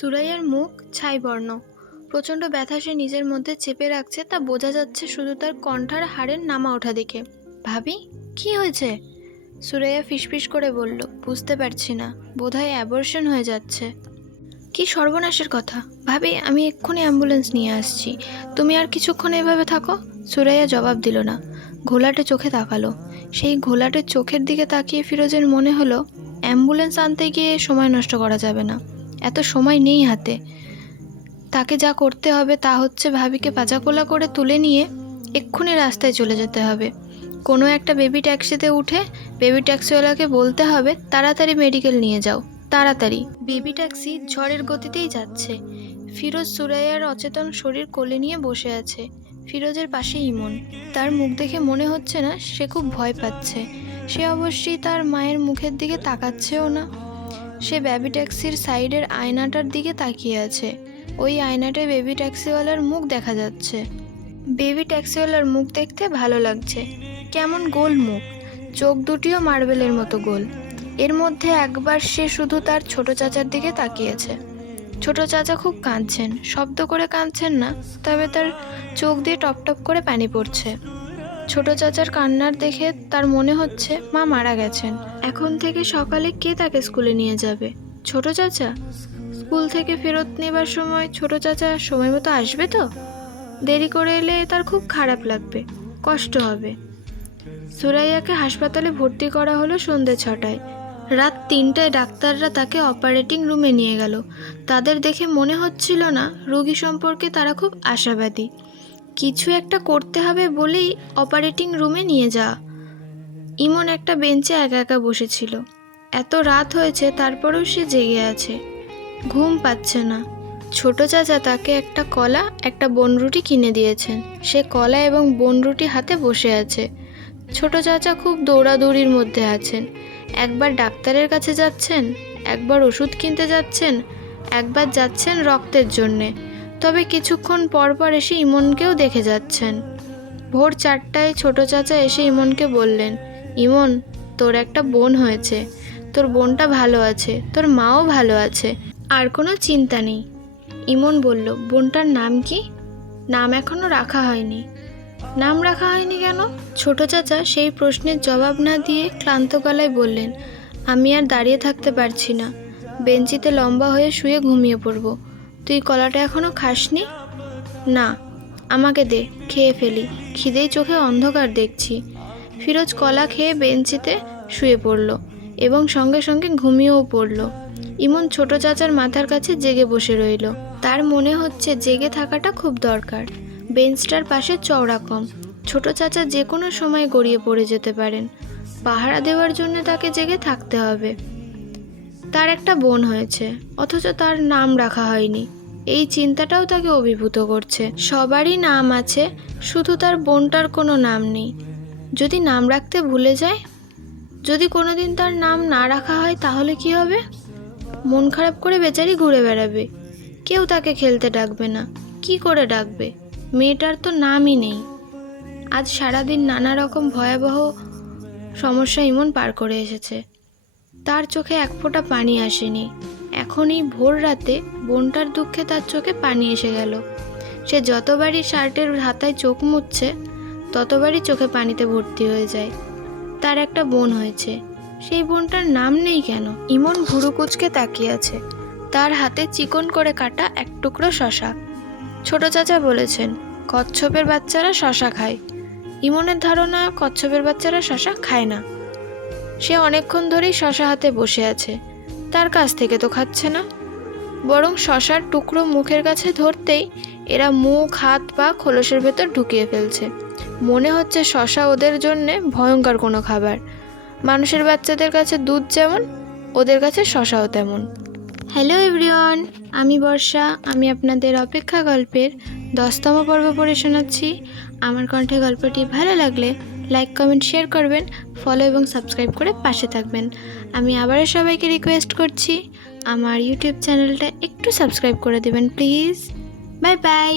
সুরাইয়ার মুখ ছাই বর্ণ। প্রচণ্ড ব্যথা সে নিজের মধ্যে চেপে রাখছে, তা বোঝা যাচ্ছে শুধু তার কণ্ঠার হাড়ের নামা ওঠা দেখে। ভাবি, কি হয়েছে? সুরাইয়া ফিসফিস করে বলল, বুঝতে পারছি না, বোধহয় অ্যাবর্শন হয়ে যাচ্ছে। কি সর্বনাশের কথা! ভাবি, আমি এক্ষুনি অ্যাম্বুলেন্স নিয়ে আসছি, তুমি আর কিছুক্ষণ এভাবে থাকো। সুরাইয়া জবাব দিল না, ঘোলাটে চোখে তাকালো। সেই ঘোলাটে চোখের দিকে তাকিয়ে ফিরোজের মনে হলো অ্যাম্বুলেন্স আনতে গিয়ে সময় নষ্ট করা যাবে না, এত সময় নেই হাতে। তাকে যা করতে হবে তা হচ্ছে ভাবিকে পাজাকোলা করে তুলে নিয়ে এক্ষুনি রাস্তায় চলে যেতে হবে। কোনো একটা বেবি ট্যাক্সিতে উঠে বেবি ট্যাক্সিওয়ালাকে বলতে হবে তাড়াতাড়ি মেডিকেল নিয়ে যাও, তাড়াতাড়ি। বেবি ট্যাক্সি ঝড়ের গতিতেই যাচ্ছে। ফিরোজ সুরাইয়ার অচেতন শরীর কোলে নিয়ে বসে আছে। ফিরোজের পাশে ইমন। তার মুখ দেখে মনে হচ্ছে না সে খুব ভয় পাচ্ছে। সে অবশ্যই তার মায়ের মুখের দিকে তাকাচ্ছেও না। সে বেবি ট্যাক্সির সাইডের আয়নাটার দিকে তাকিয়ে আছে। ওই আয়নাটায় বেবি ট্যাক্সিওয়ালার মুখ দেখা যাচ্ছে। বেবি ট্যাক্সিওয়ালার মুখ দেখতে ভালো লাগছে। কেমন গোল মুখ, চোখ দুটিও মার্বেলের মতো গোল। এর মধ্যে একবার সে শুধু তার ছোট চাচার দিকে তাকিয়েছে। ছোট চাচা খুব কাঁদছেন, শব্দ করে কাঁদছেন না, তবে তার চোখ দিয়ে টপ টপ করে পানি পড়ছে। ছোট চাচার কান্নার দেখে তার মনে হচ্ছে মা মারা গেছেন। এখন থেকে সকালে কে তাকে স্কুলে নিয়ে যাবে? ছোট চাচা? স্কুল থেকে ফেরত নেবার সময় ছোট চাচা সময় মতো আসবে তো? দেরি করে এলে তার খুব খারাপ লাগবে, কষ্ট হবে। সুরাইয়াকে হাসপাতালে ভর্তি করা হলো সন্ধ্যে 6টায়। রাত 3টায় ডাক্তাররা তাকে অপারেটিং রুমে নিয়ে গেল। তাদের দেখে মনে হচ্ছিল না রোগী সম্পর্কে তারা খুব আশাবাদী। কিছু একটা করতে হবে বলেই অপারেটিং রুমে নিয়ে যাওয়া। ইমন একটা বেঞ্চে একা একা বসেছিল। এত রাত হয়েছে তারপরেও সে জেগে আছে, ঘুম পাচ্ছে না। ছোট চাচা তাকে একটা কলা, একটা বনরুটি কিনে দিয়েছেন। সে কলা এবং বনরুটি হাতে বসে আছে। ছোট চাচা খুব দৌড়াদৌড়ির মধ্যে আছেন। একবার ডাক্তারের কাছে যাচ্ছেন, একবার ওষুধ কিনতে যাচ্ছেন, একবার যাচ্ছেন রক্তের জন্যে। তবে কিছুক্ষণ পর পর এসে ইমনকেও দেখে যাচ্ছেন। ভোর 4টায় ছোট চাচা এসে ইমনকে বললেন, ইমন, তোর একটা বোন হয়েছে, তোর বোনটা ভালো আছে, তোর মাও ভালো আছে, আর কোনো চিন্তা নেই। ইমন বলল, বোনটার নাম কি? নাম এখনো রাখা হয়নি। নাম রাখা হয়নি কেন? ছোট চাচা সেই প্রশ্নের জবাব না দিয়ে ক্লান্ত গলায় বললেন, আমি আর দাঁড়িয়ে থাকতে পারছি না, বেঞ্চিতে লম্বা হয়ে শুয়ে ঘুমিয়ে পড়ব। তুই কলাটা এখনো খাসনি? না। আমাকে দে, খেয়ে ফেলি, খিদেই চোখে অন্ধকার দেখছি। ফিরোজ কলা খেয়ে বেঞ্চিতে শুয়ে পড়ল এবং সঙ্গে সঙ্গে ঘুমিয়েও পড়ল। ইমন ছোট চাচার মাথার কাছে জেগে বসে রইল। তার মনে হচ্ছে জেগে থাকাটা খুব দরকার। বেঞ্চটার পাশে চওড়া কম, ছোট চাচা যে কোনো সময় গড়িয়ে পড়ে যেতে পারেন। পাহারা দেওয়ার জন্য তাকে জেগে থাকতে হবে। তার একটা বোন হয়েছে, অথচ তার নাম রাখা হয়নি। এই চিন্তাটাও তাকে অভিভূত করছে। সবারই নাম আছে, শুধু তার বোনটার কোনো নাম নেই। যদি নাম রাখতে ভুলে যায়, যদি কোনোদিন তার নাম না রাখা হয়, তাহলে কি হবে? মন খারাপ করে বেচারি ঘুরে বেড়াবে। কেউ তাকে খেলতে ডাকবে না। কি করে ডাকবে? মেয়েটার তো নামই নেই। আজ সারাদিন নানা রকম ভয়াবহ সমস্যা ইমন পার করে এসেছে। তার চোখে এক ফোঁটা পানি আসেনি। এখন এই ভোর রাতে বোনটার দুঃখে তার চোখে পানি এসে গেল। সে যতবারই শার্টের হাতায় চোখ মুছছে, ততবারই চোখে পানিতে ভর্তি হয়ে যায়। তার একটা বোন হয়েছে, সেই বোনটার নাম নেই কেন? ইমন ভুরু কুঁচকে তাকিয়ে আছে। তার হাতে চিকন করে কাটা এক টুকরো শশা। ছোট চাচা বলেছেন, কচ্ছপের বাচ্চারা শশা খায়। ইমনের ধারণা কচ্ছপের বাচ্চারা শশা খায় না। সে অনেকক্ষণ ধরেই শশা হাতে বসে আছে। তার কাছ থেকে তো খাচ্ছে না, বরং শশার টুকরো মুখের কাছে ধরতেই এরা মুখ, হাত, পা খোলসের ভেতর ঢুকিয়ে ফেলছে। মনে হচ্ছে শশা ওদের জন্যে ভয়ঙ্কর কোনো খাবার। মানুষের বাচ্চাদের কাছে দুধ যেমন, ওদের কাছে শশাও তেমন। হ্যালো এভরিওয়ান, আমি বর্ষা। আমি আপনাদের অপেক্ষা গল্পের 10তম পর্ব পড়ে শোনাচ্ছি। আমার কণ্ঠে গল্পটি ভালো লাগলে লাইক, কমেন্ট, শেয়ার করবেন, ফলো এবং সাবস্ক্রাইব করে পাশে থাকবেন। আমি আবারও সবাইকে রিকোয়েস্ট করছি, আমার ইউটিউব চ্যানেলটা একটু সাবস্ক্রাইব করে দেবেন প্লিজ। Bye bye.